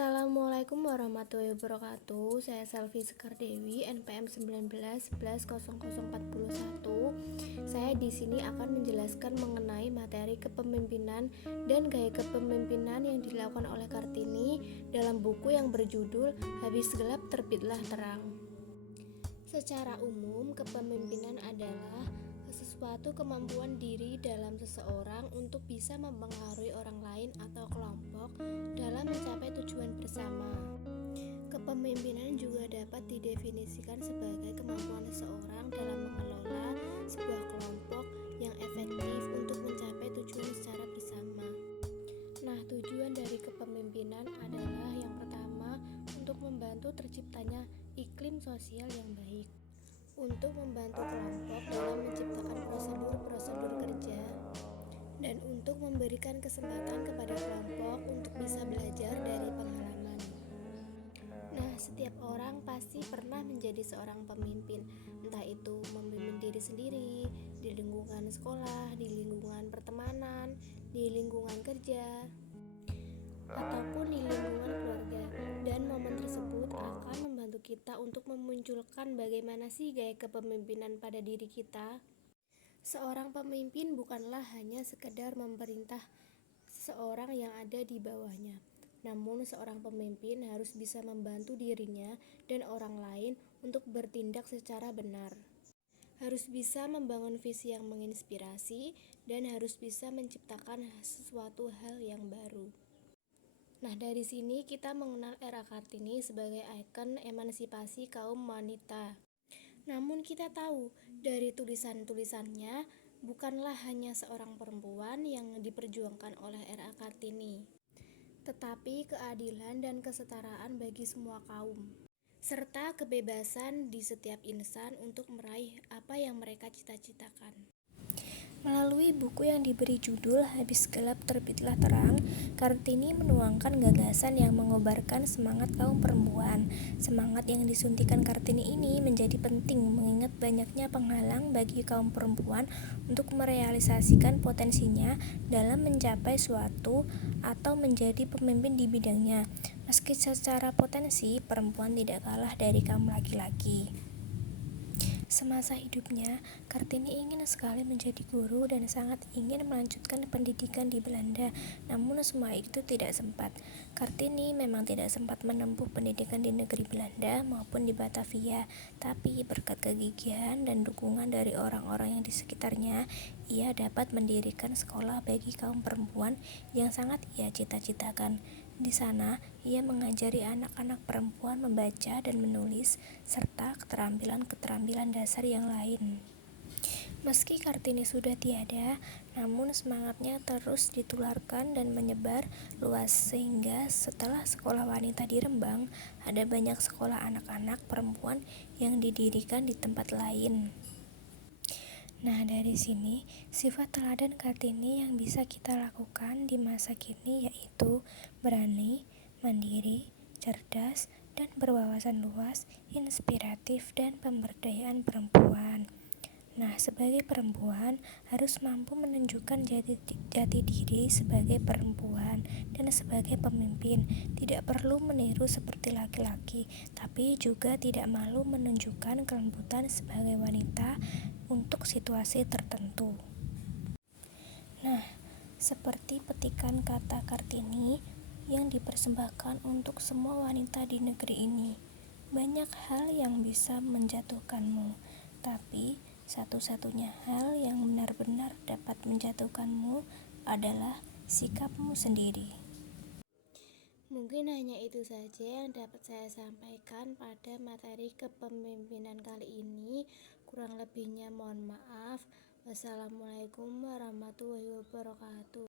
Assalamualaikum warahmatullahi wabarakatuh. Saya Selvi Sekardewi, NPM 1911-0041. Saya di sini akan menjelaskan mengenai materi kepemimpinan dan gaya kepemimpinan yang dilakukan oleh Kartini dalam buku yang berjudul Habis Gelap Terbitlah Terang. Secara umum, kepemimpinan adalah sesuatu kemampuan diri dalam seseorang untuk bisa mempengaruhi orang lain atau kelompok dalam mencapai tujuan bersama. Kepemimpinan juga dapat didefinisikan sebagai kemampuan seseorang dalam mengelola sebuah kelompok yang efektif untuk mencapai tujuan secara bersama. Nah, tujuan dari kepemimpinan adalah yang pertama, untuk membantu terciptanya iklim sosial yang baik, untuk membantu kelompok dalam menciptakan prosedur-prosedur kerja, dan untuk memberikan kesempatan kepada kelompok untuk bisa belajar dari pengalaman. Nah, setiap orang pasti pernah menjadi seorang pemimpin, entah itu memimpin diri sendiri, di lingkungan sekolah, di lingkungan pertemanan, di lingkungan kerja, ataupun di lingkungan keluarga. Dan momen tersebut akan membantu kita untuk memunculkan bagaimana sih gaya kepemimpinan pada diri kita. Seorang pemimpin bukanlah hanya sekedar memerintah seseorang yang ada di bawahnya, namun seorang pemimpin harus bisa membantu dirinya dan orang lain untuk bertindak secara benar. Harus bisa membangun visi yang menginspirasi dan harus bisa menciptakan sesuatu hal yang baru. Nah, dari sini kita mengenal era Kartini sebagai ikon emansipasi kaum wanita. Namun kita tahu dari tulisan-tulisannya bukanlah hanya seorang perempuan yang diperjuangkan oleh era Kartini, tetapi keadilan dan kesetaraan bagi semua kaum, serta kebebasan di setiap insan untuk meraih apa yang mereka cita-citakan. Melalui buku yang diberi judul Habis Gelap Terbitlah Terang, Kartini menuangkan gagasan yang mengobarkan semangat kaum perempuan. Semangat yang disuntikan Kartini ini menjadi penting mengingat banyaknya penghalang bagi kaum perempuan untuk merealisasikan potensinya dalam mencapai suatu atau menjadi pemimpin di bidangnya. Meski secara potensi, perempuan tidak kalah dari kaum laki-laki. Semasa hidupnya, Kartini ingin sekali menjadi guru dan sangat ingin melanjutkan pendidikan di Belanda, namun semua itu tidak sempat. Kartini memang tidak sempat menempuh pendidikan di negeri Belanda maupun di Batavia, tapi berkat kegigihan dan dukungan dari orang-orang yang di sekitarnya, ia dapat mendirikan sekolah bagi kaum perempuan yang sangat ia cita-citakan. Di sana, ia mengajari anak-anak perempuan membaca dan menulis, serta keterampilan-keterampilan dasar yang lain. Meski Kartini sudah tiada, namun semangatnya terus ditularkan dan menyebar luas sehingga setelah sekolah wanita di Rembang, ada banyak sekolah anak-anak perempuan yang didirikan di tempat lain. Nah, dari sini, sifat teladan Kartini yang bisa kita lakukan di masa kini yaitu berani, mandiri, cerdas, dan berwawasan luas, inspiratif, dan pemberdayaan perempuan. Nah, sebagai perempuan harus mampu menunjukkan jati diri sebagai perempuan dan sebagai pemimpin. Tidak perlu meniru seperti laki-laki, tapi juga tidak malu menunjukkan kelembutan sebagai wanita untuk situasi tertentu. Nah, seperti petikan kata Kartini yang dipersembahkan untuk semua wanita di negeri ini. Banyak hal yang bisa menjatuhkanmu, tapi satu-satunya hal yang benar-benar dapat menjatuhkanmu adalah sikapmu sendiri. Mungkin hanya itu saja yang dapat saya sampaikan pada materi kepemimpinan kali ini. Kurang lebihnya mohon maaf. Wassalamualaikum warahmatullahi wabarakatuh.